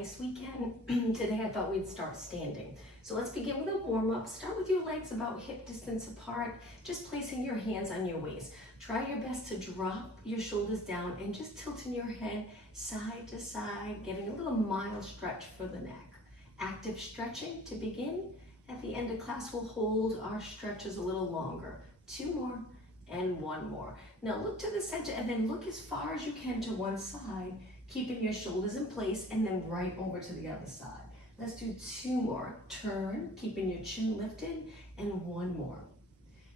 Nice weekend. Today I thought we'd start standing. So let's begin with a warm up. Start with your legs about hip distance apart, just placing your hands on your waist. Try your best to drop your shoulders down and just tilting your head side to side, getting a little mild stretch for the neck. Active stretching to begin. At the end of class, we'll hold our stretches a little longer. 2 more and 1 more. Now look to the center and then look as far as you can to one side, keeping your shoulders in place, and then right over to the other side. Let's do 2 more. Turn, keeping your chin lifted, and 1 more.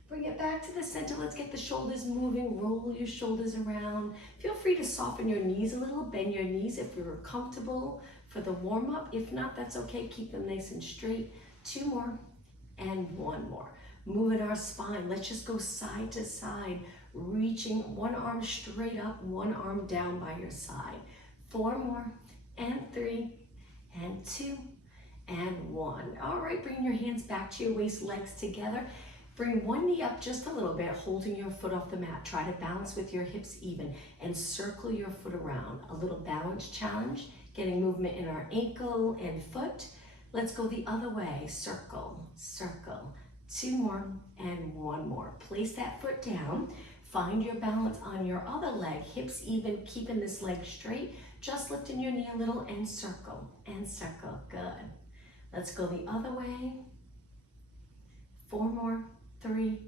Bring it back to the center. Let's get the shoulders moving. Roll your shoulders around. Feel free to soften your knees a little. Bend your knees if you're comfortable for the warm up. If not, that's okay. Keep them nice and straight. 2 more and 1 more. Moving our spine. Let's just go side to side, reaching one arm straight up, one arm down by your side. 4 more, and 3, and 2, and 1. All right, bring your hands back to your waist, legs together. Bring one knee up just a little bit, holding your foot off the mat. Try to balance with your hips even, and circle your foot around. A little balance challenge, getting movement in our ankle and foot. Let's go the other way. Circle, circle. 2 more, and 1 more. Place that foot down. Find your balance on your other leg, hips even, keeping this leg straight. Just lifting your knee a little and circle, good. Let's go the other way. 4 more, 3,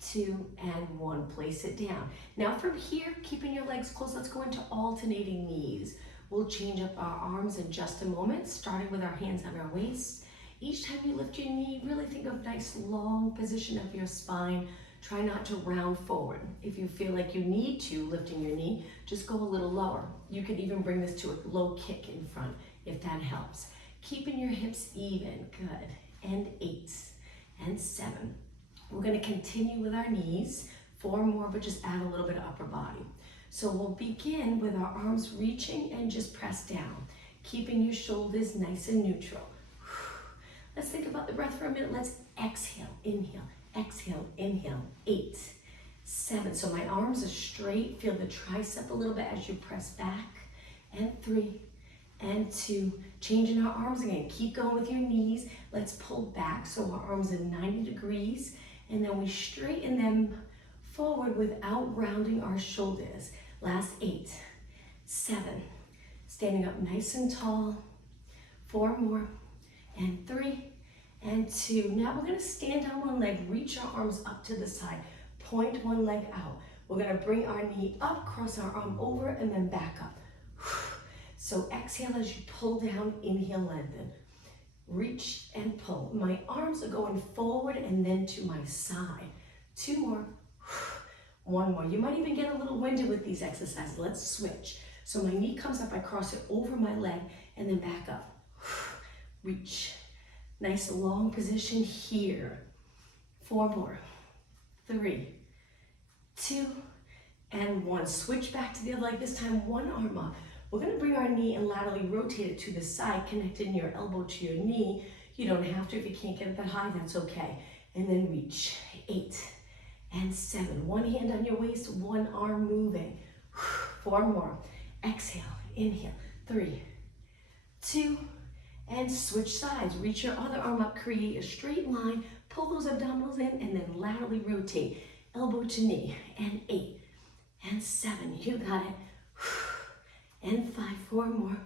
2, and 1. Place it down. Now from here, keeping your legs close, let's go into alternating knees. We'll change up our arms in just a moment, starting with our hands on our waist. Each time you lift your knee, really think of nice long position of your spine. Try not to round forward. If you feel like you need to, lifting your knee, just go a little lower. You could even bring this to a low kick in front, if that helps. Keeping your hips even, good. And 8, and 7. We're gonna continue with our knees. 4 more, but just add a little bit of upper body. So we'll begin with our arms reaching and just press down, keeping your shoulders nice and neutral. Let's think about the breath for a minute. Let's exhale, inhale. Exhale, inhale, 8, 7. So my arms are straight. Feel the tricep a little bit as you press back. And 3, and 2. Changing our arms again. Keep going with your knees. Let's pull back so our arms are 90 degrees. And then we straighten them forward without rounding our shoulders. Last 8, 7. Standing up nice and tall. 4 more. And 3, and 2. Now we're gonna stand on one leg, reach our arms up to the side, point one leg out. We're gonna bring our knee up, cross our arm over, and then back up. So exhale as you pull down, inhale, lengthen. Reach and pull. My arms are going forward and then to my side. 2 more, 1 more. You might even get a little winded with these exercises. Let's switch. So my knee comes up, I cross it over my leg, and then back up. Reach. Nice long position here. 4 more, 3, 2, and 1. Switch back to the other leg, this time one arm up. We're gonna bring our knee and laterally rotate it to the side, connecting your elbow to your knee. You don't have to, if you can't get it that high, that's okay. And then reach, 8, and 7. One hand on your waist, one arm moving. 4 more, exhale, inhale, 3, 2, and switch sides. Reach your other arm up, create a straight line, pull those abdominals in, and then laterally rotate, elbow to knee, and 8, and 7, you got it, and 5, 4 more,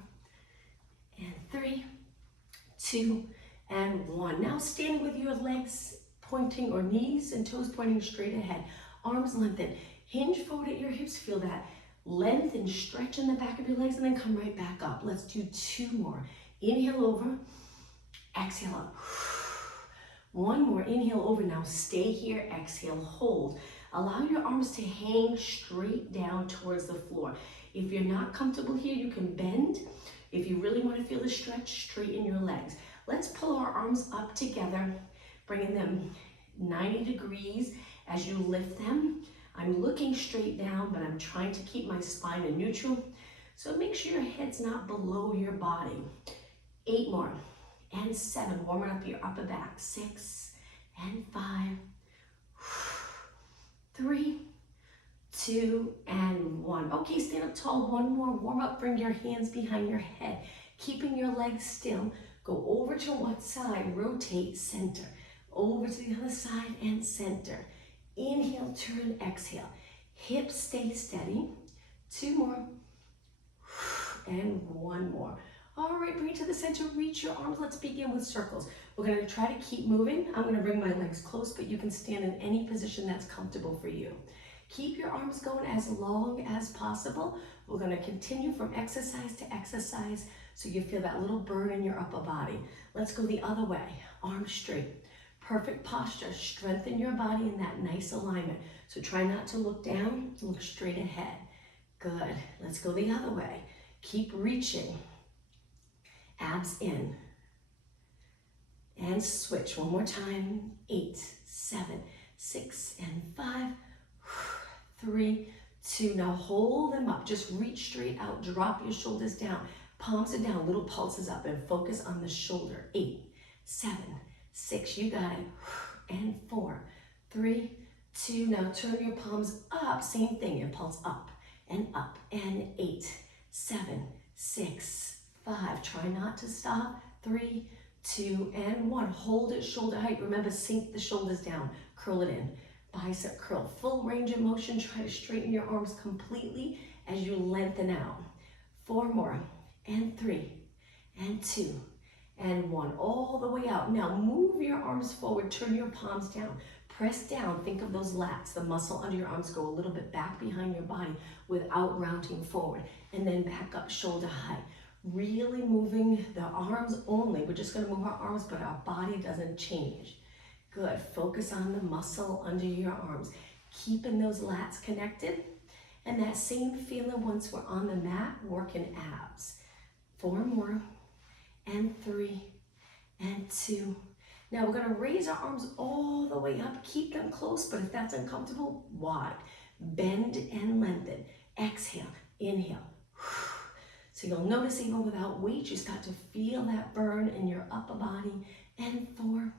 and 3, 2, and 1. Now standing with your legs pointing, or knees and toes pointing straight ahead, arms lengthened, hinge forward at your hips, feel that length and stretch in the back of your legs, and then come right back up. Let's do 2 more. Inhale over, exhale up. 1 more, inhale over. Now stay here, exhale, hold. Allow your arms to hang straight down towards the floor. If you're not comfortable here, you can bend. If you really want to feel the stretch, straighten your legs. Let's pull our arms up together, bringing them 90 degrees as you lift them. I'm looking straight down, but I'm trying to keep my spine in neutral. So make sure your head's not below your body. 8 more, and 7, warming up your upper back. 6, and 5, 3, 2, and 1. Okay, stand up tall, 1 more, warm up, bring your hands behind your head. Keeping your legs still, go over to one side, rotate, center. Over to the other side and center. Inhale, turn, exhale. Hips stay steady. 2 more. And 1 more. All right, bring it to the center, reach your arms. Let's begin with circles. We're gonna try to keep moving. I'm gonna bring my legs close, but you can stand in any position that's comfortable for you. Keep your arms going as long as possible. We're gonna continue from exercise to exercise so you feel that little burn in your upper body. Let's go the other way, arms straight. Perfect posture, strengthen your body in that nice alignment. So try not to look down, look straight ahead. Good, let's go the other way. Keep reaching, abs in. And switch, one more time. 8, 7, 6, and 5, 3, 2. Now hold them up, just reach straight out, drop your shoulders down. Palms are down, little pulses up, and focus on the shoulder. 8, 7, 6, you got it, and 4, 3, 2, now turn your palms up, same thing, and pulse up, and 8, 7, 6, 5, try not to stop, 3, 2, and 1, hold it shoulder height, remember sink the shoulders down, curl it in, bicep curl, full range of motion, try to straighten your arms completely as you lengthen out, 4 more, and 3, and 2, and 1, all the way out. Now move your arms forward, turn your palms down, press down, think of those lats, the muscle under your arms, go a little bit back behind your body without rounding forward, and then back up shoulder height. Really moving the arms only, we're just gonna move our arms, but our body doesn't change. Good, focus on the muscle under your arms, keeping those lats connected, and that same feeling once we're on the mat, working abs. 4 more, and 3, and 2. Now we're gonna raise our arms all the way up, keep them close, but if that's uncomfortable, wide. Bend and lengthen. Exhale, inhale. So you'll notice even without weight, you start to feel that burn in your upper body. And 4,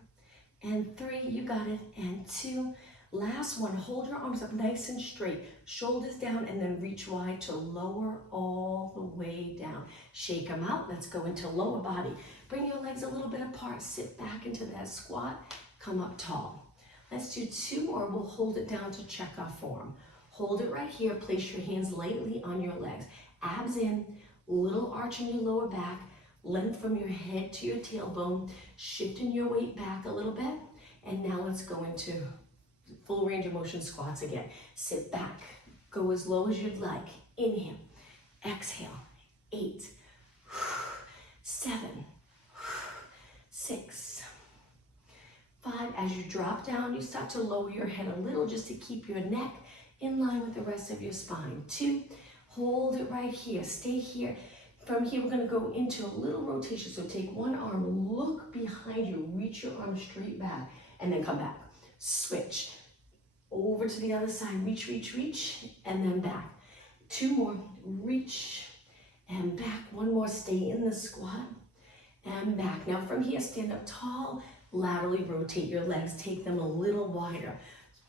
and 3, you got it, and 2. Last one, hold your arms up nice and straight, shoulders down, and then reach wide to lower all the way down. Shake them out, let's go into lower body. Bring your legs a little bit apart, sit back into that squat, come up tall. Let's do 2 more, we'll hold it down to check our form. Hold it right here, place your hands lightly on your legs. Abs in, little arch in your lower back, length from your head to your tailbone, shifting your weight back a little bit, and now let's go into full range of motion squats again. Sit back, go as low as you'd like. Inhale, exhale, 8, 7, 6, 5. As you drop down, you start to lower your head a little just to keep your neck in line with the rest of your spine. 2, hold it right here, stay here. From here, we're gonna go into a little rotation. So take one arm, look behind you, reach your arm straight back, and then come back. Switch. Over to the other side, reach, reach, reach, and then back. 2 more, reach, and back. 1 more, stay in the squat, and back. Now from here, stand up tall, laterally rotate your legs, take them a little wider.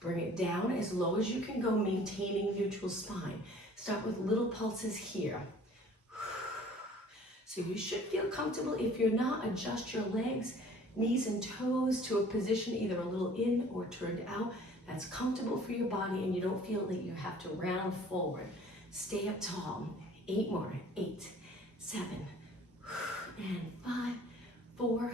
Bring it down as low as you can go, maintaining neutral spine. Start with little pulses here. So you should feel comfortable. If you're not, adjust your legs, knees and toes to a position either a little in or turned out. That's comfortable for your body and you don't feel that you have to round forward. Stay up tall. 8 more. 8, 7, and 5, 4,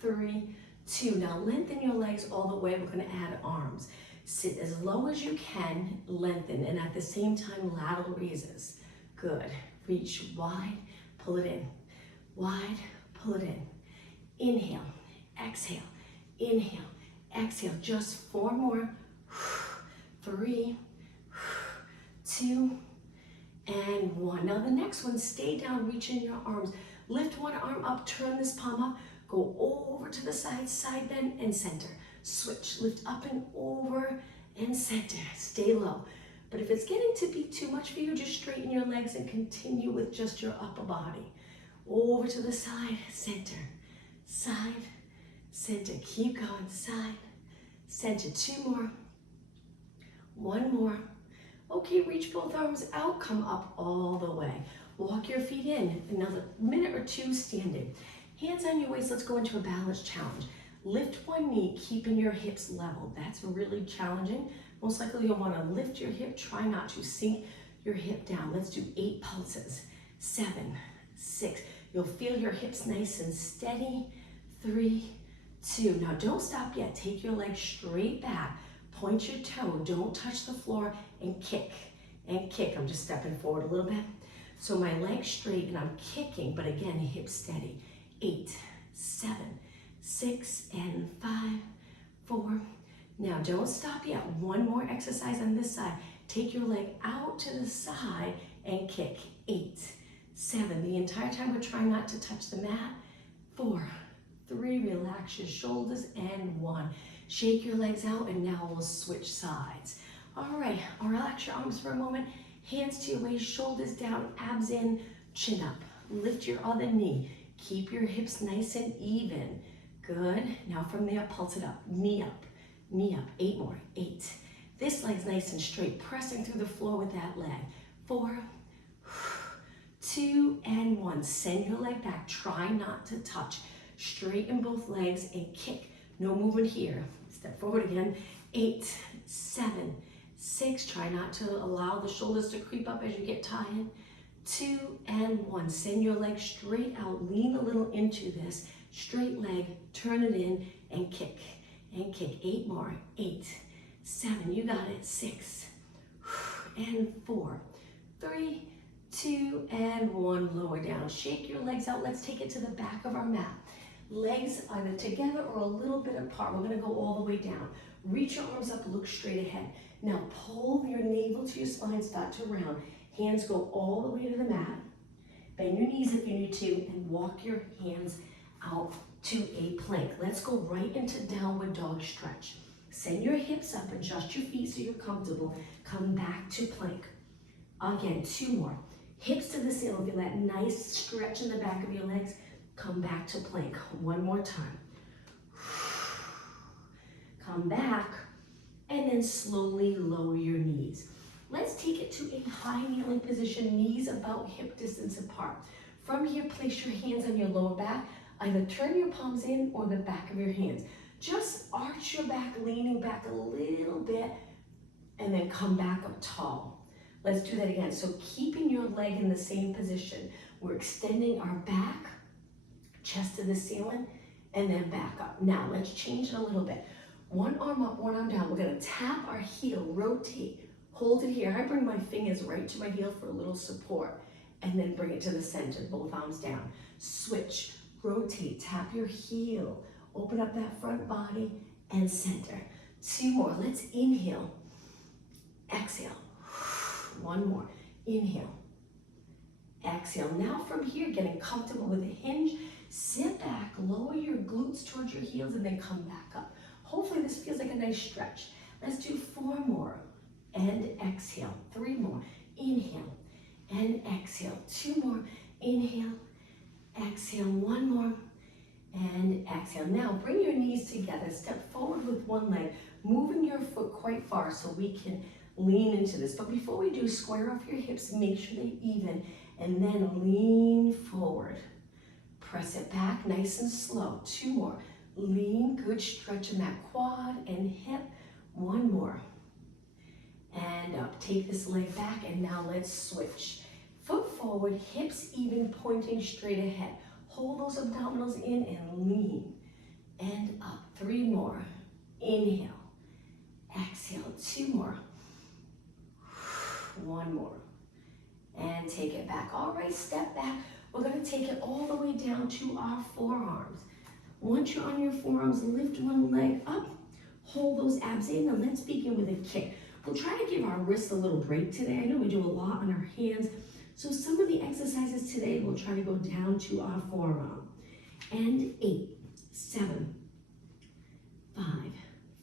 3, 2. Now lengthen your legs all the way. We're going to add arms. Sit as low as you can, lengthen, and at the same time, lateral raises. Good. Reach wide, pull it in. Wide, pull it in. Inhale, exhale, inhale, exhale. Just 4 more. 3, 2, and 1. Now the next one, stay down, reach in your arms. Lift one arm up, turn this palm up, go over to the side, side bend, and center. Switch, lift up and over, and center. Stay low. But if it's getting to be too much for you, just straighten your legs and continue with just your upper body. Over to the side, center, side, center. Keep going, side, center. 2 more. 1 more. Okay, reach both arms out, come up all the way. Walk your feet in, another minute or two standing. Hands on your waist, let's go into a balance challenge. Lift one knee, keeping your hips level. That's really challenging. Most likely you'll wanna lift your hip, try not to sink your hip down. Let's do 8 pulses. 7, 6. You'll feel your hips nice and steady. 3, 2. Now don't stop yet. Take your legs straight back. Point your toe, don't touch the floor, and kick, and kick. I'm just stepping forward a little bit. So my legs straight and I'm kicking, but again, hips steady. 8, 7, 6, and 5, 4. Now don't stop yet. One more exercise on this side. Take your leg out to the side and kick. 8, 7. The entire time we're trying not to touch the mat. 4, 3. Relax your shoulders, and 1. Shake your legs out, and now we'll switch sides. All right, relax your arms for a moment. Hands to your waist, shoulders down, abs in, chin up. Lift your other knee. Keep your hips nice and even. Good. Now from there, pulse it up. Knee up, knee up. 8 more. 8. This leg's nice and straight, pressing through the floor with that leg. 4, 2, and 1. Send your leg back. Try not to touch. Straighten both legs and kick. No movement here. Step forward again. 8, 7, 6. Try not to allow the shoulders to creep up as you get tired. 2, and 1. Send your leg straight out. Lean a little into this. Straight leg. Turn it in and kick. And kick. 8 more. 8, 7. You got it. 6, and 4, 3, 2, and 1. Lower down. Shake your legs out. Let's take it to the back of our mat. Legs either together or a little bit apart. We're gonna go all the way down. Reach your arms up, look straight ahead. Now pull your navel to your spine, start to round. Hands go all the way to the mat. Bend your knees if you need to, and walk your hands out to a plank. Let's go right into downward dog stretch. Send your hips up, adjust your feet so you're comfortable. Come back to plank. Again, 2 more. Hips to the ceiling, feel that nice stretch in the back of your legs. Come back to plank. 1 more time. Come back, and then slowly lower your knees. Let's take it to a high kneeling position, knees about hip distance apart. From here, place your hands on your lower back. Either turn your palms in or the back of your hands. Just arch your back, leaning back a little bit, and then come back up tall. Let's do that again. So keeping your leg in the same position. We're extending our back, chest to the ceiling, and then back up. Now let's change it a little bit. One arm up, one arm down. We're gonna tap our heel, rotate, hold it here. I bring my fingers right to my heel for a little support, and then bring it to the center, both arms down. Switch, rotate, tap your heel, open up that front body, and center. 2 more, let's inhale, exhale. 1 more, inhale, exhale. Now from here, getting comfortable with a hinge, sit back, lower your glutes towards your heels, and then come back up. Hopefully this feels like a nice stretch. Let's do 4 more, and exhale. 3 more, inhale, and exhale. 2 more, inhale, exhale. 1 more, and exhale. Now bring your knees together, step forward with one leg, moving your foot quite far so we can lean into this. But before we do, square off your hips, make sure they're even, and then lean forward. Press it back nice and slow. 2 more. Lean, good stretch in that quad and hip. 1 more. And up. Take this leg back, and now let's switch. Foot forward, hips even, pointing straight ahead. Hold those abdominals in and lean. And up. 3 more. Inhale. Exhale. 2 more. 1 more. And take it back. All right, step back. We're gonna take it all the way down to our forearms. Once you're on your forearms, lift one leg up, hold those abs in, and let's begin with a kick. We'll try to give our wrists a little break today. I know we do a lot on our hands, so some of the exercises today, we'll try to go down to our forearm. And 8, 7, 5,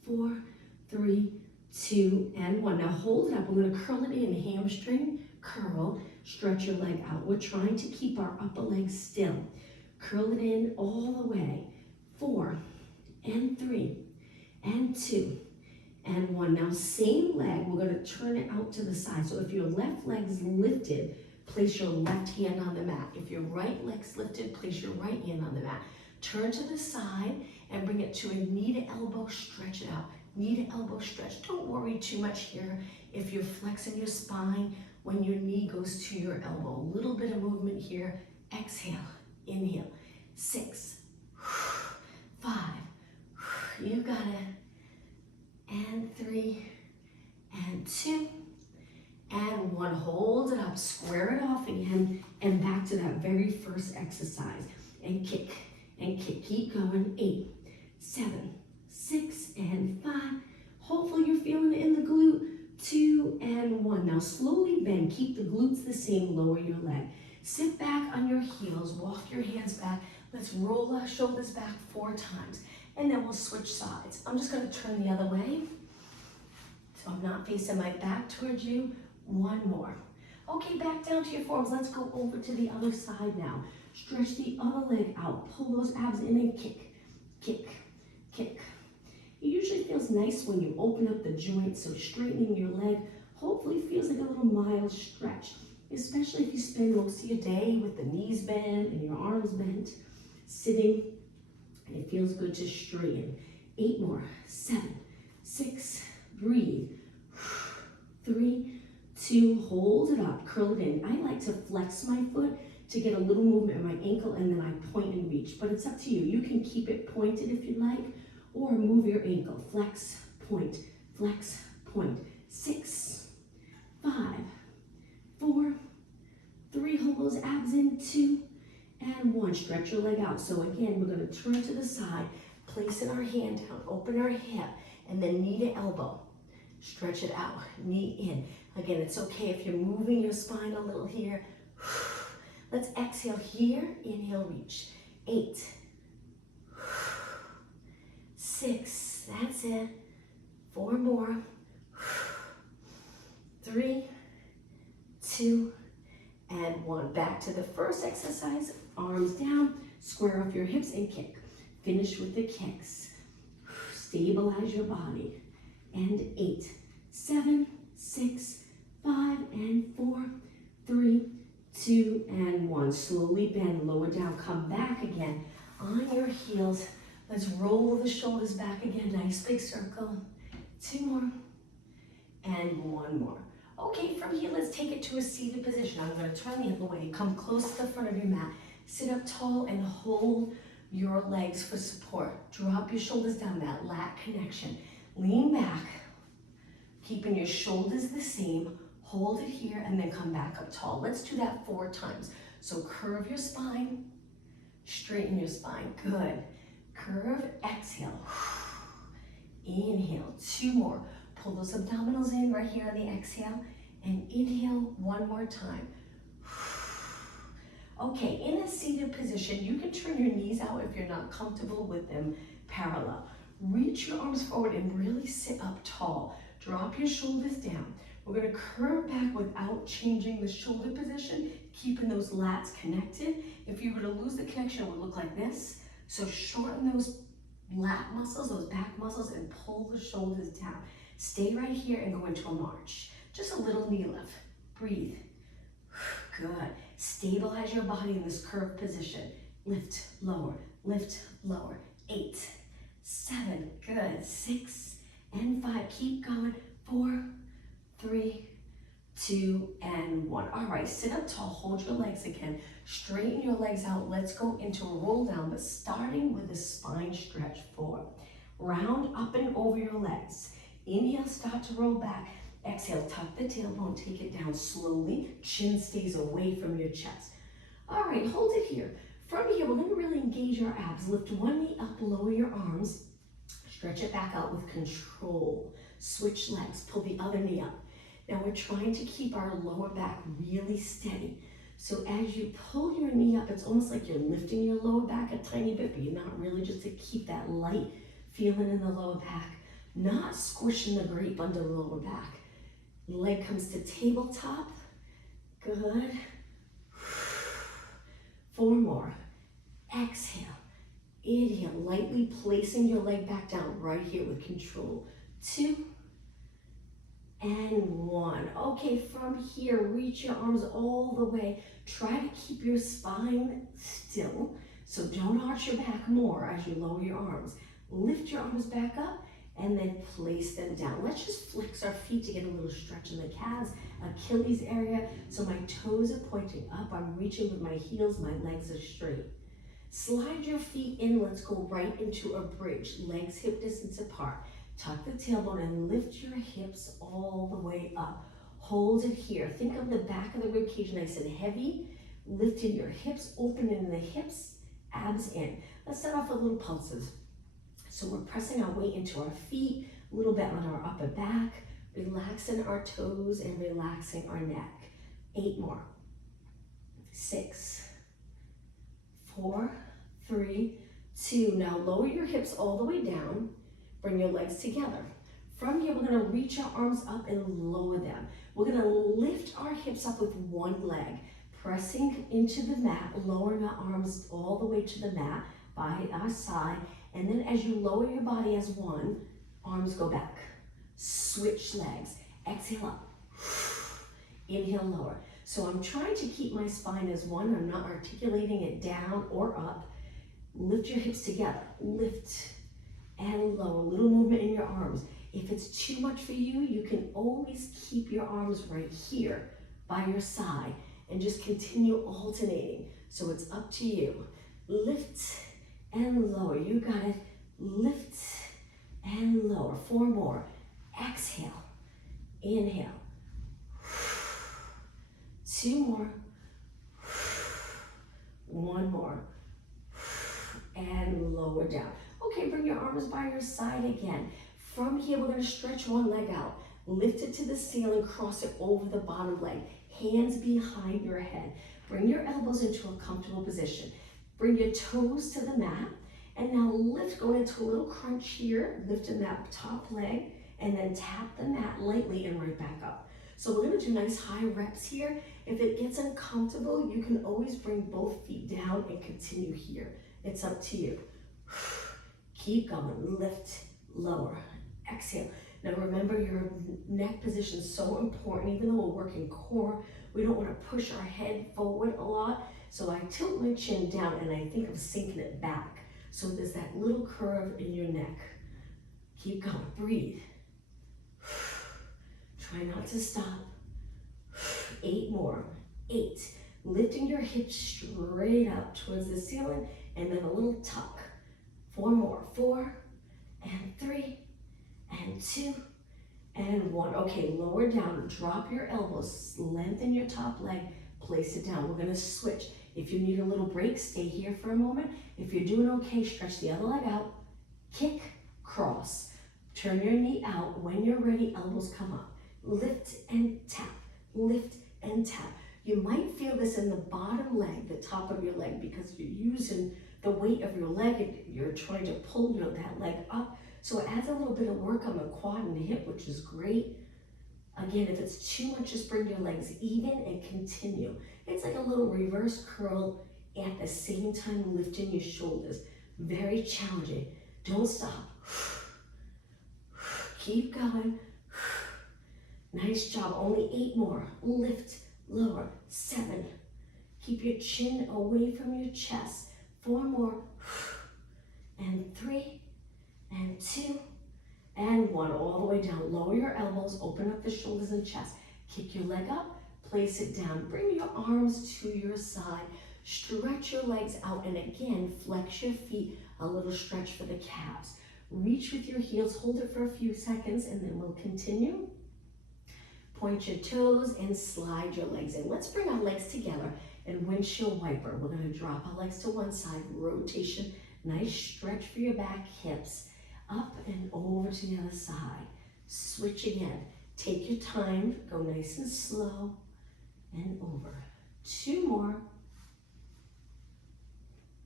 4, 3, 2, and 1. Now hold it up. We're gonna curl it in, hamstring, curl, stretch your leg out. We're trying to keep our upper leg still. Curl it in all the way. 4, and 3, and 2, and 1. Now same leg, we're gonna turn it out to the side. So if your left leg's lifted, place your left hand on the mat. If your right leg's lifted, place your right hand on the mat. Turn to the side and bring it to a knee to elbow, stretch it out. Knee to elbow stretch. Don't worry too much here if you're flexing your spine when your knee goes to your elbow. A little bit of movement here. Exhale, inhale. 6, 5, you got it. And 3, and 2, and 1. Hold it up, square it off again, and back to that very first exercise. And kick, and kick. Keep going. 8, 7, 6, and 5. Hopefully you're feeling it in the glute. 2 and 1. Now slowly bend. Keep the glutes the same. Lower your leg. Sit back on your heels. Walk your hands back. Let's roll our shoulders back 4 times. And then we'll switch sides. I'm just going to turn the other way. So I'm not facing my back towards you. 1 more. Okay, back down to your forearms. Let's go over to the other side now. Stretch the other leg out. Pull those abs in and kick, kick, kick. It usually feels nice when you open up the joint, so straightening your leg hopefully feels like a little mild stretch, especially if you spend most of your day with the knees bent and your arms bent, sitting. It feels good to straighten. 8 more. 7, 6, breathe. 3, 2, hold it up, curl it in. I like to flex my foot to get a little movement in my ankle, and then I point and reach, but it's up to you. You can keep it pointed if you like, or move your ankle. Flex, point, flex, point. 6, 5, 4, 3, hold those abs in, 2, and 1. Stretch your leg out. So again, we're gonna turn to the side, placing our hand down, open our hip, and then knee to elbow. Stretch it out, knee in. Again, it's okay if you're moving your spine a little here. Let's exhale here, inhale, reach. 8, 6, that's it. 4 more. 3, 2, and 1. Back to the first exercise. Arms down, square off your hips and kick. Finish with the kicks. Stabilize your body. And 8, 7, 6, 5, and 4, 3, 2, and 1. Slowly bend, lower down, come back again on your heels. Let's roll the shoulders back again. Nice big circle. 2 more, and 1 more. Okay, from here, let's take it to a seated position. I'm going to turn the other way. Come close to the front of your mat. Sit up tall and hold your legs for support. Drop your shoulders down, that lat connection. Lean back, keeping your shoulders the same. Hold it here and then come back up tall. Let's do that 4 times. So curve your spine, straighten your spine. Good. Curve, exhale. Inhale, 2 more. Pull those abdominals in right here on the exhale and inhale 1 more time. Okay, in a seated position, you can turn your knees out if you're not comfortable with them parallel. Reach your arms forward and really sit up tall. Drop your shoulders down. We're going to curve back without changing the shoulder position, keeping those lats connected. If you were to lose the connection, it would look like this. So shorten those lat muscles, those back muscles, and pull the shoulders down. Stay right here and go into a march. Just a little knee lift. Breathe. Good. Stabilize your body in this curved position. Lift, lower, 8, 7, good, 6, and 5. Keep going. 4, 3, 2, and 1. All right, sit up tall, hold your legs again. Straighten your legs out. Let's go into a roll down, but starting with a spine stretch forward. Round up and over your legs. Inhale, start to roll back. Exhale, tuck the tailbone, take it down slowly. Chin stays away from your chest. All right, hold it here. From here, we're gonna really engage our abs. Lift one knee up, lower your arms. Stretch it back out with control. Switch legs, pull the other knee up. Now we're trying to keep our lower back really steady. So as you pull your knee up, it's almost like you're lifting your lower back a tiny bit, but you're not really, just to keep that light feeling in the lower back. Not squishing the grape under the lower back. Leg comes to tabletop. Good. 4 more. Exhale. Inhale, lightly placing your leg back down right here with control. 2, and 1. Okay, from here, reach your arms all the way. Try to keep your spine still, so don't arch your back more as you lower your arms. Lift your arms back up and then place them down. Let's just flex our feet to get a little stretch in the calves, Achilles area, so my toes are pointing up. I'm reaching with my heels, my legs are straight. Slide your feet in. Let's go right into a bridge, legs hip distance apart. Tuck the tailbone and lift your hips all the way up. Hold it here. Think of the back of the rib cage nice and heavy. Lifting your hips, opening the hips, abs in. Let's start off with little pulses. So we're pressing our weight into our feet, a little bit on our upper back, relaxing our toes and relaxing our neck. 8 more. 6, 4, 3, 2. Now lower your hips all the way down. Bring your legs together. From here, we're gonna reach our arms up and lower them. We're gonna lift our hips up with one leg, pressing into the mat, lowering our arms all the way to the mat by our side. And then as you lower your body as one, arms go back. Switch legs. Exhale up. Inhale, lower. So I'm trying to keep my spine as one. I'm not articulating it down or up. Lift your hips together. Lift and lower. A little movement in your arms. If it's too much for you, you can always keep your arms right here by your side and just continue alternating. So it's up to you. Lift and lower. You got it. Lift and lower. 4 more. Exhale. Inhale. 2 more. 1 more. And lower down. Okay, bring your arms by your side again. From here, we're gonna stretch one leg out. Lift it to the ceiling, cross it over the bottom leg. Hands behind your head. Bring your elbows into a comfortable position. Bring your toes to the mat. And now lift, going into a little crunch here, lifting that top leg, and then tap the mat lightly and right back up. So we're gonna do nice high reps here. If it gets uncomfortable, you can always bring both feet down and continue here. It's up to you. Keep going, lift, lower, exhale. Now remember, your neck position is so important. Even though we're working core, we don't want to push our head forward a lot. So I tilt my chin down and I think of sinking it back. So there's that little curve in your neck. Keep going, breathe. Try not to stop. 8 more. 8. Lifting your hips straight up towards the ceiling and then a little tuck. 4 more. 4 and 3 and 2 and 1. Okay, lower down, drop your elbows, lengthen your top leg, place it down. We're gonna switch. If you need a little break, stay here for a moment. If you're doing okay, stretch the other leg out, kick, cross. Turn your knee out. When you're ready, elbows come up. Lift and tap, lift and tap. You might feel this in the bottom leg, the top of your leg, because you're using the weight of your leg and you're trying to pull that leg up. So it adds a little bit of work on the quad and the hip, which is great. Again, if it's too much, just bring your legs even and continue. It's like a little reverse curl at the same time lifting your shoulders. Very challenging. Don't stop. Keep going. Nice job. Only 8 more. Lift, lower. 7. Keep your chin away from your chest. 4 more. And 3 and 2 and 1. All the way down. Lower your elbows. Open up the shoulders and chest. Kick your leg up. Place it down. Bring your arms to your side. Stretch your legs out. And again, flex your feet. A little stretch for the calves. Reach with your heels. Hold it for a few seconds and then we'll continue. Point your toes and slide your legs in. Let's bring our legs together and windshield wiper. We're going to drop our legs to one side. Rotation. Nice stretch for your back, hips. Up and over to the other side. Switch again. Take your time. Go nice and slow. And over. 2 more.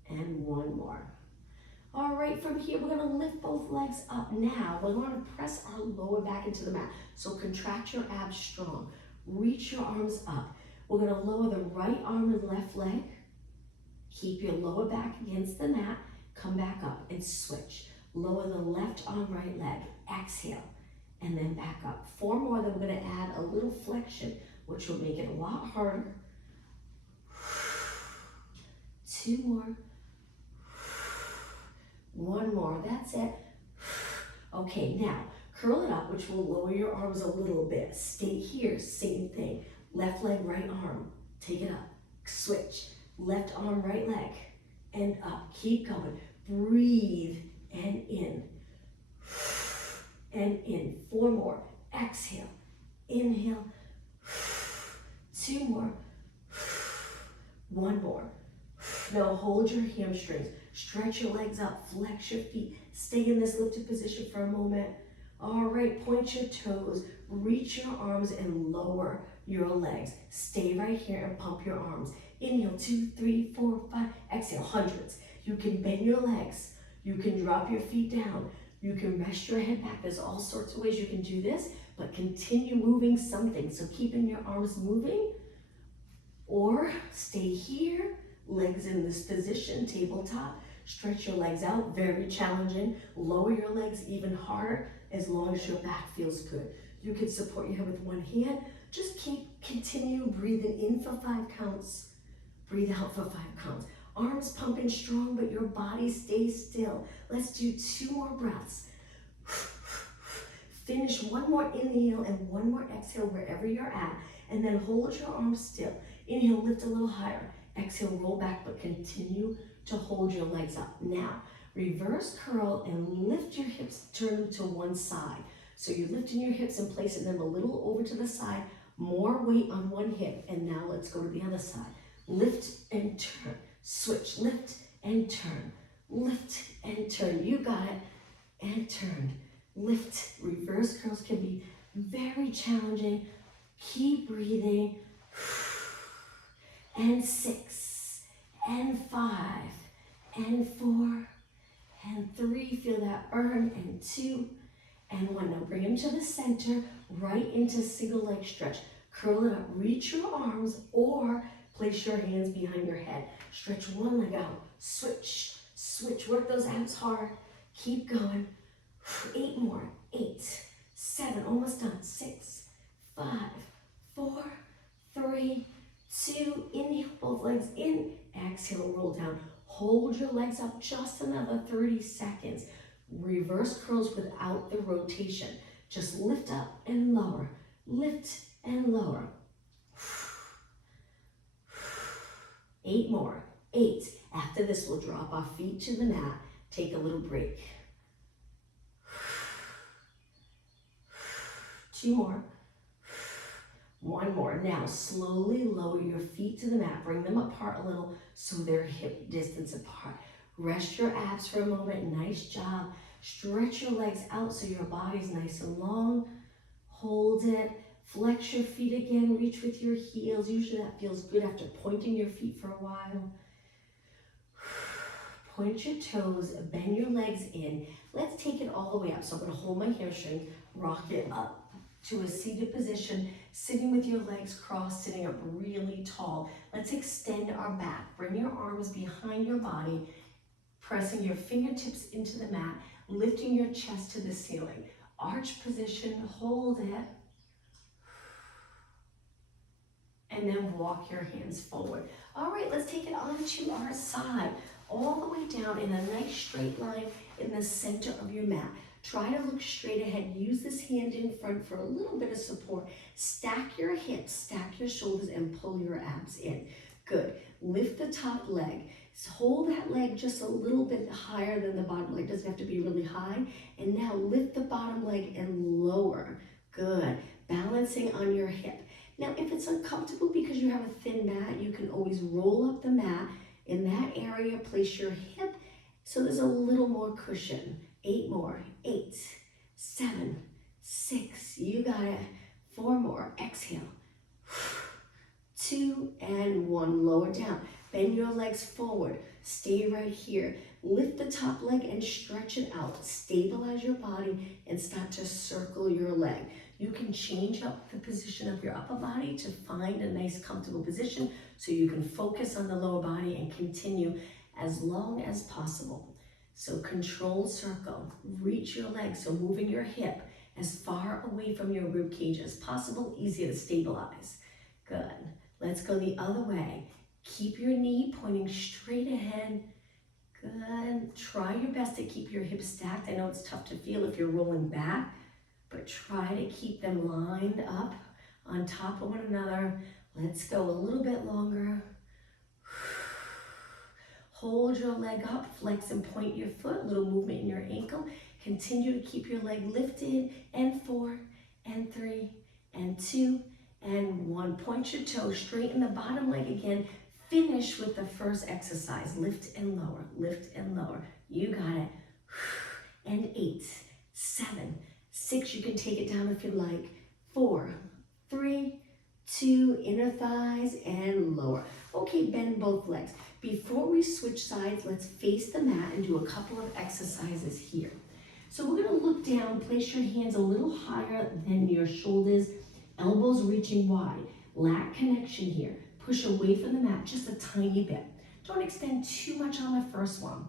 And 1 more. All right, from here, we're gonna lift both legs up. Now, we're gonna press our lower back into the mat. So contract your abs strong. Reach your arms up. We're gonna lower the right arm and left leg. Keep your lower back against the mat. Come back up and switch. Lower the left arm, right leg. Exhale. and then back up. 4 more, then we're gonna add a little flexion, which will make it a lot harder. 2 more. 1 more, that's it. Okay, now curl it up, which will lower your arms a little bit. Stay here, same thing. Left leg, right arm, take it up. Switch, left arm, right leg, and up. Keep going. Breathe and in. And in. 4 more. Exhale. Inhale. 2 more. 1 more. Now hold your hamstrings. Stretch your legs out. Flex your feet. Stay in this lifted position for a moment. All right, point your toes. Reach your arms and lower your legs. Stay right here and pump your arms. Inhale, 2, 3, 4, 5. Exhale, hundreds. You can bend your legs. You can drop your feet down. You can rest your head back. There's all sorts of ways you can do this, but continue moving something. So keeping your arms moving, or stay here, legs in this position, tabletop. Stretch your legs out, very challenging. Lower your legs even harder as long as your back feels good. You can support your head with one hand. Just continue breathing in for 5 counts. Breathe out for 5 counts. Arms pumping strong, but your body stays still. Let's do 2 more breaths. Finish 1 more inhale and 1 more exhale wherever you're at, and then hold your arms still. Inhale, lift a little higher. Exhale, roll back, but continue to hold your legs up. Now, reverse curl and lift your hips, turn them to one side. So you're lifting your hips and placing them a little over to the side, more weight on one hip. And now let's go to the other side. Lift and turn, switch, lift and turn, lift and turn. You got it, and turn, lift. Reverse curls can be very challenging. Keep breathing. And 6, and 5, and 4, and 3. Feel that burn, and 2, and 1. Now bring them to the center, right into single leg stretch. Curl it up, reach your arms, or place your hands behind your head. Stretch one leg out, switch, switch, work those abs hard. Keep going. 8 more, 8, 7, almost done. 6, 5, 4, 3, 2, inhale, both legs in, exhale, roll down. Hold your legs up just another 30 seconds. Reverse curls without the rotation. Just lift up and lower, lift and lower. 8 more, 8. After this, we'll drop our feet to the mat, take a little break. 2 more. 1 more. Now slowly lower your feet to the mat. Bring them apart a little so they're hip distance apart. Rest your abs for a moment. Nice job. Stretch your legs out so your body's nice and long. Hold it. Flex your feet again. Reach with your heels. Usually that feels good after pointing your feet for a while. Point your toes. Bend your legs in. Let's take it all the way up. So I'm going to hold my hamstrings. Rock it up to a seated position, sitting with your legs crossed, sitting up really tall. Let's extend our back. Bring your arms behind your body, pressing your fingertips into the mat, lifting your chest to the ceiling. Arch position, hold it, and then walk your hands forward. All right, let's take it onto our side, all the way down in a nice straight line in the center of your mat. Try to look straight ahead. Use this hand in front for a little bit of support. Stack your hips, stack your shoulders, and pull your abs in. Good. Lift the top leg. Hold that leg just a little bit higher than the bottom leg. Doesn't have to be really high. And now lift the bottom leg and lower. Good. Balancing on your hip. Now, if it's uncomfortable because you have a thin mat, you can always roll up the mat. In that area, place your hip so there's a little more cushion. 8 more, 8, 7, 6, you got it. 4 more, exhale. 2 and 1, lower down. Bend your legs forward, stay right here. Lift the top leg and stretch it out. Stabilize your body and start to circle your leg. You can change up the position of your upper body to find a nice comfortable position so you can focus on the lower body and continue as long as possible. So controlled circle, reach your legs, so moving your hip as far away from your rib cage as possible, easy to stabilize. Good. Let's go the other way. Keep your knee pointing straight ahead. Good. Try your best to keep your hips stacked. I know it's tough to feel if you're rolling back, but try to keep them lined up on top of one another. Let's go a little bit longer. Hold your leg up, flex and point your foot, little movement in your ankle. Continue to keep your leg lifted, and 4, and 3, and 2, and 1. Point your toes, straighten the bottom leg again. Finish with the first exercise. Lift and lower, lift and lower. You got it. And 8, 7, 6. You can take it down if you like. 4, 3, 2, inner thighs, and lower. Okay, bend both legs. Before we switch sides, let's face the mat and do a couple of exercises here. So we're going to look down, place your hands a little higher than your shoulders, elbows reaching wide. Lat connection here. Push away from the mat just a tiny bit. Don't extend too much on the first one.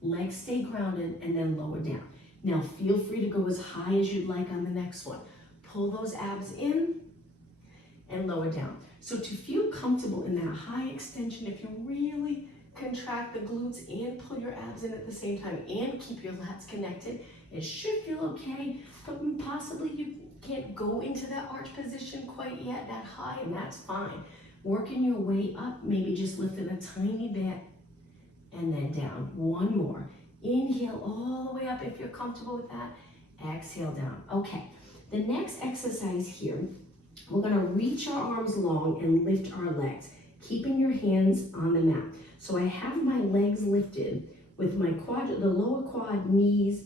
Legs stay grounded and then lower down. Now feel free to go as high as you'd like on the next one. Pull those abs in and lower down. So to feel comfortable in that high extension, if you really contract the glutes and pull your abs in at the same time and keep your lats connected, it should feel okay, but possibly you can't go into that arch position quite yet that high, and that's fine. Working your way up, maybe just lifting a tiny bit and then down. One more. Inhale all the way up if you're comfortable with that. Exhale down. Okay, the next exercise here, we're gonna reach our arms long and lift our legs, keeping your hands on the mat. So I have my legs lifted with my the lower quad, knees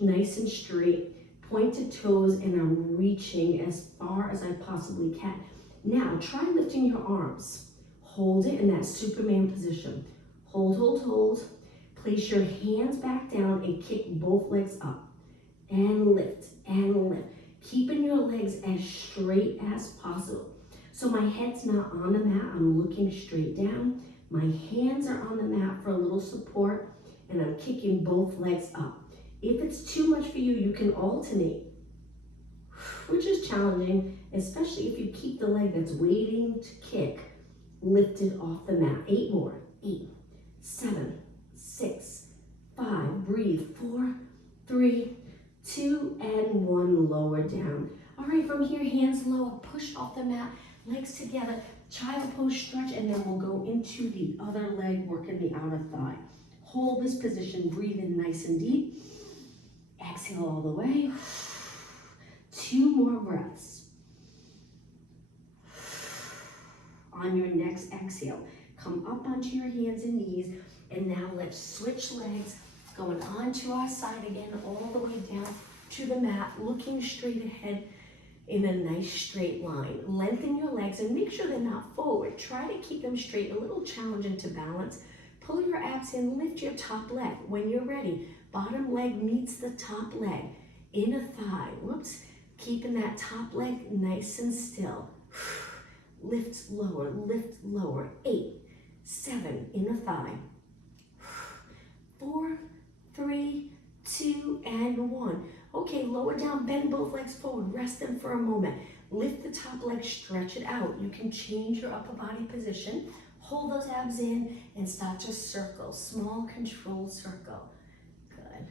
nice and straight, pointed toes, and I'm reaching as far as I possibly can. Now try lifting your arms. Hold it in that Superman position. Hold, hold, hold. Place your hands back down and kick both legs up. And lift, and lift. Keeping your legs as straight as possible. So my head's not on the mat, I'm looking straight down. My hands are on the mat for a little support, and I'm kicking both legs up. If it's too much for you, you can alternate, which is challenging, especially if you keep the leg that's waiting to kick lifted off the mat. 8 more. 8, 7, 6, 5. Breathe. 4, 3, 2, and 1. Lower down. All right, from here, hands lower. Push off the mat. Legs together. Child pose, stretch, and then we'll go into the other leg, working the outer thigh. Hold this position. Breathe in nice and deep. Exhale all the way. 2 more breaths. On your next exhale, come up onto your hands and knees, and now let's switch legs, going onto our side again, all the way down to the mat, looking straight ahead in a nice straight line. Lengthen your legs and make sure they're not forward. Try to keep them straight, a little challenging to balance. Pull your abs in, lift your top leg. When you're ready, bottom leg meets the top leg, inner thigh, whoops, keeping that top leg nice and still. Lift lower. 8, 7, inner thigh. 4, 3, 2, and 1. Okay, lower down, bend both legs forward, rest them for a moment. Lift the top leg, stretch it out. You can change your upper body position. Hold those abs in and start to circle, small controlled circle. Good.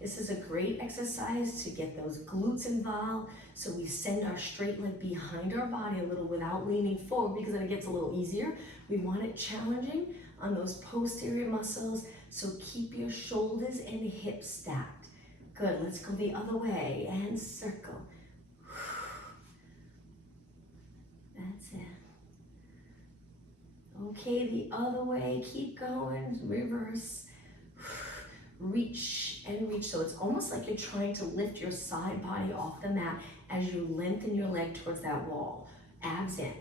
This is a great exercise to get those glutes involved, so we send our straight leg behind our body a little without leaning forward, because then it gets a little easier. We want it challenging on those posterior muscles, so keep your shoulders and hips stacked. Good, let's go the other way and circle. That's it. Okay, the other way, keep going, reverse. Reach and reach, so it's almost like you're trying to lift your side body off the mat as you lengthen your leg towards that wall. Abs in.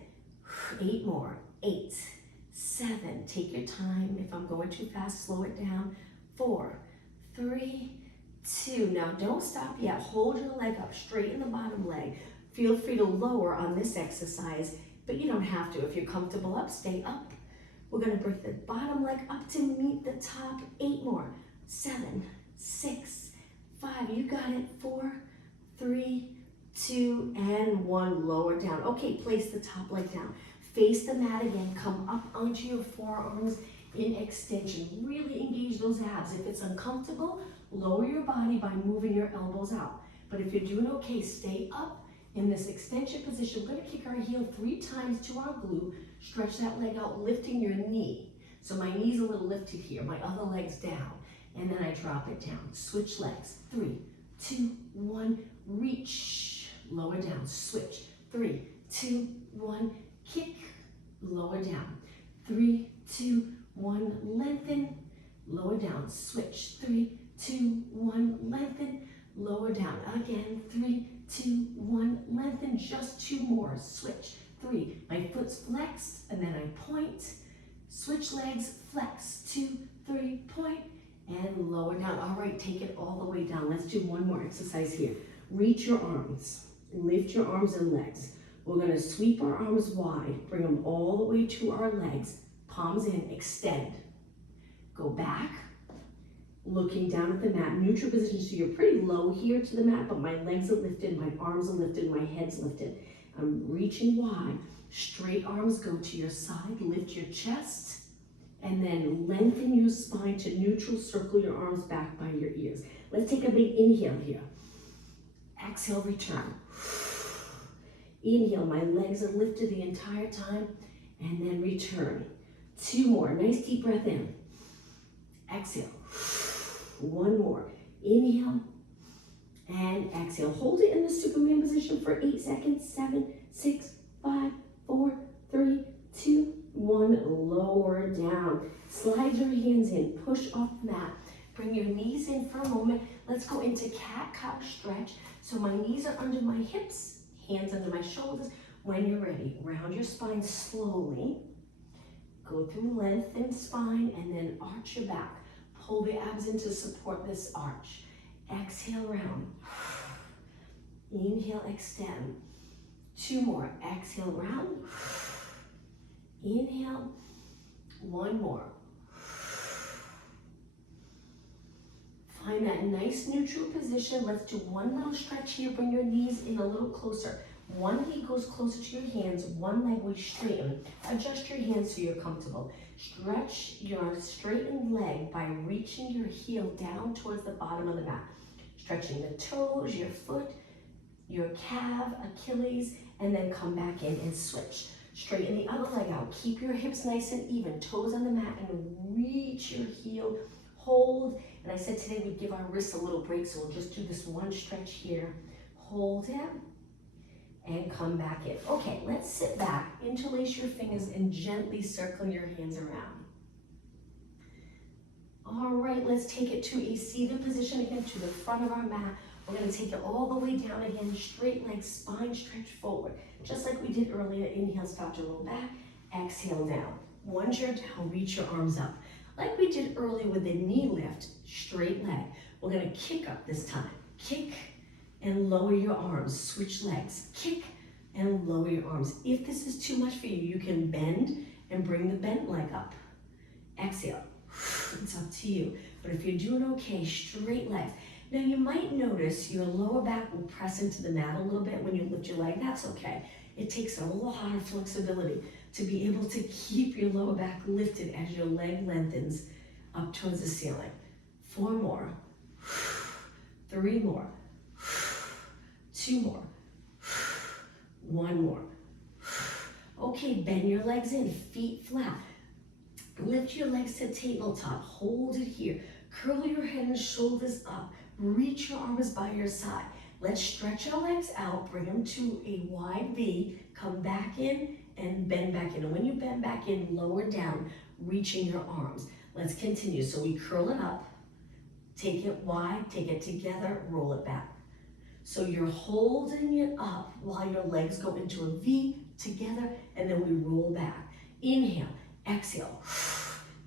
8 more. 8, 7, take your time. If I'm going too fast, slow it down. 4, 3, 2. Now don't stop yet. Hold your leg up, straighten the bottom leg. Feel free to lower on this exercise, but you don't have to. If you're comfortable up, stay up. We're gonna bring the bottom leg up to meet the top. 8 more. 7, 6, 5, you got it. 4, 3, 2, and 1. Lower down. Okay, place the top leg down. Face the mat again. Come up onto your forearms in extension. Really engage those abs. If it's uncomfortable, lower your body by moving your elbows out. But if you're doing okay, stay up in this extension position. We're going to kick our heel 3 times to our glute. Stretch that leg out, lifting your knee. So my knee's a little lifted here. My other leg's down. And then I drop it down. Switch legs. 3, 2, 1. Reach. Lower down. Switch. 3, 2, 1. Kick. Lower down. 3, 2, 1. Lengthen. Lower down. Switch. 3, 2, 1. Lengthen. Lower down. Again. 3, 2, 1. Lengthen. Just 2 more. Switch. 3. My foot's flexed, and then I point. Switch legs. Flex. 2, 3. Point. And lower down. All right, take it all the way down. Let's do one more exercise here. Reach your arms. Lift your arms and legs. We're going to sweep our arms wide. Bring them all the way to our legs. Palms in. Extend. Go back. Looking down at the mat. Neutral position. So you're pretty low here to the mat, but my legs are lifted. My arms are lifted. My head's lifted. I'm reaching wide. Straight arms go to your side. Lift your chest. And then lengthen your spine to neutral. Circle your arms back by your ears. Let's take a big inhale here. Exhale, return. Inhale, my legs are lifted the entire time. And then return. 2 more. Nice deep breath in. Exhale. 1 more. Inhale. And exhale. Hold it in the Superman position for 8 seconds. 7, 6, 5, 4, 3, 2, 1. Lower down. Slide your hands in. Push off the mat. Bring your knees in for a moment. Let's go into cat-cow stretch. So my knees are under my hips, hands under my shoulders. When you're ready, round your spine slowly. Go through lengthened spine and then arch your back. Pull the abs in to support this arch. Exhale, round. Inhale, extend. 2 more. Exhale, round. Inhale. 1 more. Find that nice neutral position. Let's do one little stretch here. Bring your knees in a little closer. One knee goes closer to your hands. One leg we straighten. Adjust your hands so you're comfortable. Stretch your straightened leg by reaching your heel down towards the bottom of the mat. Stretching the toes, your foot, your calf, Achilles, and then come back in and switch. Straighten the other leg out. Keep your hips nice and even. Toes on the mat and reach your heel. Hold. And I said today we'd give our wrists a little break, so we'll just do this one stretch here. Hold it and come back in. Okay, let's sit back, interlace your fingers, and gently circle your hands around. All right, let's take it to a seated position again, to the front of our mat. We're going to take it all the way down again, straight legs, spine stretch forward. Just like we did earlier. Inhale, start your low back. Exhale down. Once you're down, reach your arms up. Like we did earlier with the knee lift, straight leg. We're going to kick up this time. Kick and lower your arms. Switch legs. Kick and lower your arms. If this is too much for you, you can bend and bring the bent leg up. Exhale. It's up to you. But if you're doing okay, straight legs. Now you might notice your lower back will press into the mat a little bit when you lift your leg. That's okay. It takes a lot of flexibility to be able to keep your lower back lifted as your leg lengthens up towards the ceiling. 4 more. 3 more. 2 more. 1 more. Okay, bend your legs in, feet flat. Lift your legs to tabletop. Hold it here. Curl your head and shoulders up. Reach your arms by your side. Let's stretch our legs out. Bring them to a wide V. Come back in and bend back in. And when you bend back in, lower down, reaching your arms. Let's continue. So we curl it up. Take it wide. Take it together. Roll it back. So you're holding it up while your legs go into a V together, and then we roll back. Inhale. Exhale.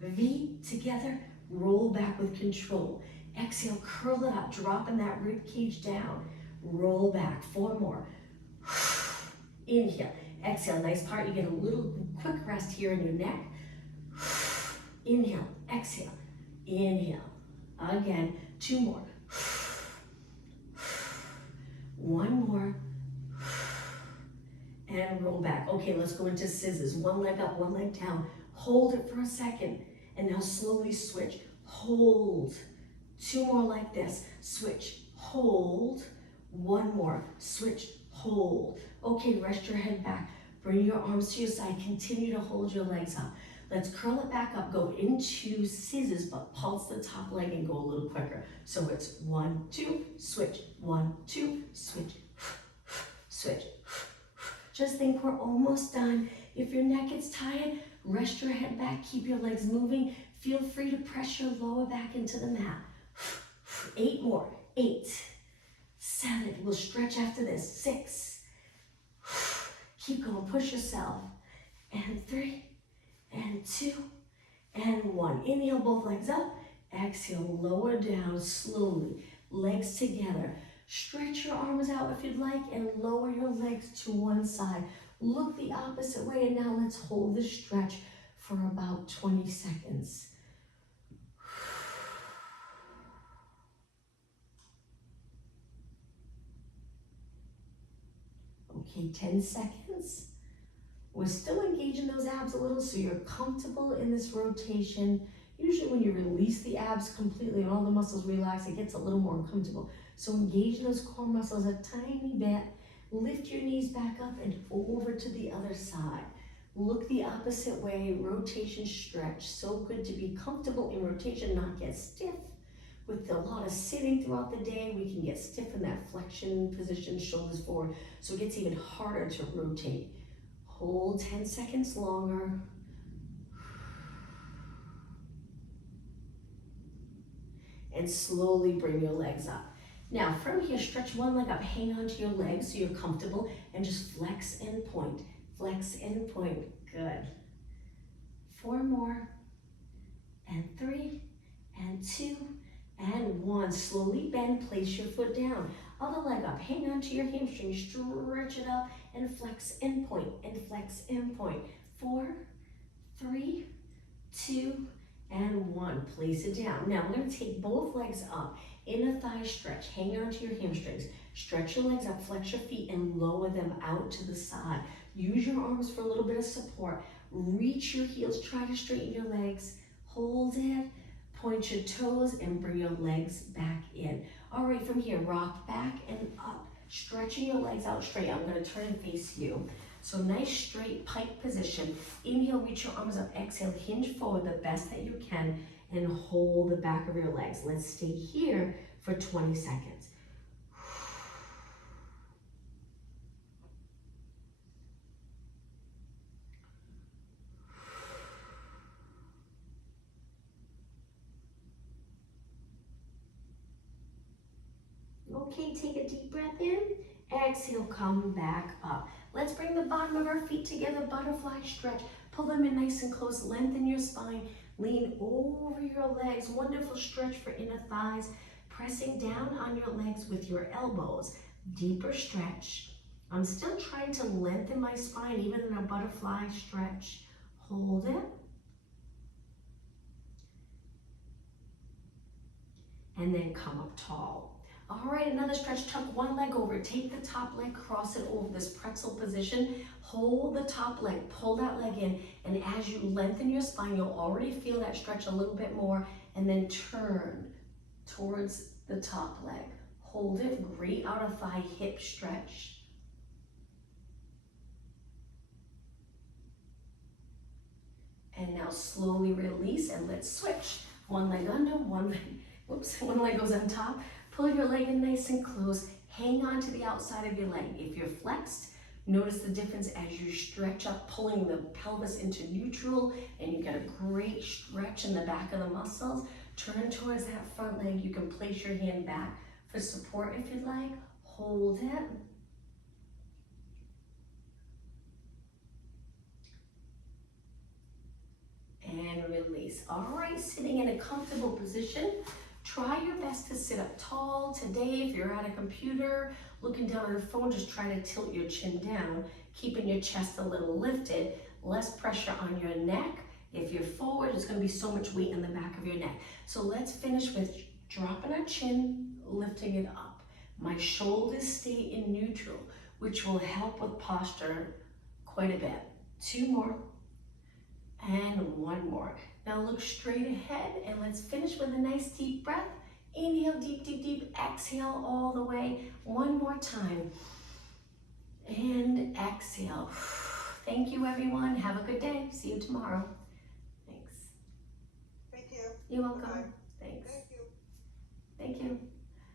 V together. Roll back with control. Exhale, curl it up, dropping that rib cage down. Roll back. 4 more. Inhale. Exhale, nice part. You get a little quick rest here in your neck. Inhale. Exhale. Inhale. Again. 2 more. One more. And roll back. Okay, let's go into scissors. One leg up, one leg down. Hold it for a second. And now slowly switch. Hold. Two more like this. Switch. Hold. One more. Switch. Hold. Okay, rest your head back. Bring your arms to your side. Continue to hold your legs up. Let's curl it back up. Go into scissors, but pulse the top leg and go a little quicker. So it's 1, 2, switch. 1, 2, switch. Switch. Just think we're almost done. If your neck is tired, rest your head back. Keep your legs moving. Feel free to press your lower back into the mat. 8 more. 8, 7. We'll stretch after this. 6. Keep going. Push yourself. And 3, and 2, and 1. Inhale, both legs up. Exhale, lower down slowly. Legs together. Stretch your arms out if you'd like and lower your legs to one side. Look the opposite way, and now let's hold this stretch for about 20 seconds. Okay, 10 seconds. We're still engaging those abs a little so you're comfortable in this rotation. Usually when you release the abs completely and all the muscles relax, it gets a little more uncomfortable. So engage those core muscles a tiny bit. Lift your knees back up and over to the other side. Look the opposite way, rotation stretch. So good to be comfortable in rotation, not get stiff. With a lot of sitting throughout the day, we can get stiff in that flexion position, shoulders forward. So it gets even harder to rotate. Hold 10 seconds longer. And slowly bring your legs up. Now from here, stretch one leg up, hang on to your legs so you're comfortable, and just flex and point. Flex and point. Good. 4 more. And 3, and 2, and 1. Slowly bend, place your foot down. Other leg up, hang on to your hamstring, stretch it up, and flex and point, and flex and point. 4, 3, 2, and 1. Place it down. Now we're going to take both legs up. Inner thigh stretch. Hang on to your hamstrings. Stretch your legs up, flex your feet, and lower them out to the side. Use your arms for a little bit of support. Reach your heels. Try to straighten your legs. Hold it. Point your toes and bring your legs back in. All right, from here, rock back and up. Stretching your legs out straight. I'm going to turn and face you. So nice straight pike position. Inhale, reach your arms up. Exhale, hinge forward the best that you can and hold the back of your legs. Let's stay here for 20 seconds. Okay, take a deep breath in. Exhale, come back up. Let's bring the bottom of our feet together, butterfly stretch. Pull them in nice and close, lengthen your spine, lean over your legs. Wonderful stretch for inner thighs. Pressing down on your legs with your elbows. Deeper stretch. I'm still trying to lengthen my spine, even in a butterfly stretch. Hold it. And then come up tall. All right, another stretch. Tuck one leg over. Take the top leg, cross it over this pretzel position. Hold the top leg, pull that leg in, and as you lengthen your spine, you'll already feel that stretch a little bit more, and then turn towards the top leg. Hold it. Great outer thigh hip stretch. And now slowly release, and let's switch. One leg under, one leg goes on top. Pull your leg in nice and close. Hang on to the outside of your leg. If you're flexed, notice the difference as you stretch up, pulling the pelvis into neutral, and you get a great stretch in the back of the muscles. Turn towards that front leg. You can place your hand back for support if you'd like. Hold it. And release. All right, sitting in a comfortable position. Try your best to sit up tall. Today, if you're at a computer, looking down on your phone, just try to tilt your chin down, keeping your chest a little lifted, less pressure on your neck. If you're forward, there's gonna be so much weight in the back of your neck. So let's finish with dropping our chin, lifting it up. My shoulders stay in neutral, which will help with posture quite a bit. 2 more, and 1 more. Now look straight ahead, and let's finish with a nice deep breath. Inhale, deep, deep, deep. Exhale all the way. 1 more time. And exhale. Thank you, everyone. Have a good day. See you tomorrow. Thanks. Thank you. You're welcome. Bye-bye. Thanks. Thank you. Thank you.